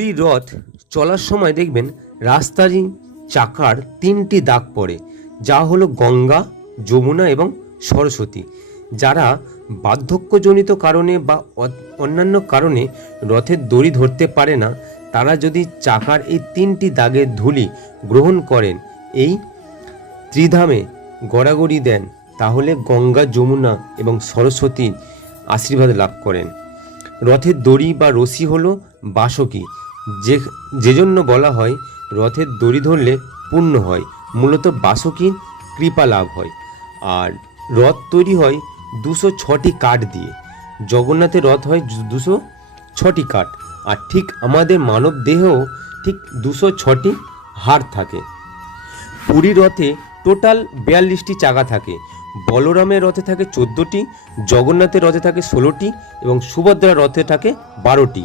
পুরীর রথ চলার সময় দেখবেন রাস্তারই চাকার 3টি দাগ পড়ে, যা হলো গঙ্গা, যমুনা এবং সরস্বতী। যারা বার্ধক্যজনিত কারণে বা অন্যান্য কারণে রথের দড়ি ধরতে পারে না, তারা যদি চাকার এই 3টি দাগের ধূলি গ্রহণ করেন, এই ত্রিধামে গড়াগড়ি দেন, তাহলে গঙ্গা, যমুনা এবং সরস্বতীর আশীর্বাদ লাভ করেন। রথের দড়ি বা রশি হলো বাসকী, যে জন্য বলা হয় রথের দড়ি ধরলে পুণ্য হয়। মূলত বাসকীর কৃপা লাভ হয়। আর রথ তৈরি হয় 206টি কাঠ দিয়ে। জগন্নাথের রথ হয় 206টি কাঠ। আর ঠিক আমাদের মানব দেহেও ঠিক 206টি হাড় থাকে। পুরী রথে টোটাল 42টি চাকা থাকে। বলরামের রথে থাকে 14টি, জগন্নাথের রথে থাকে 16টি এবং সুভদ্রার রথে থাকে 12টি।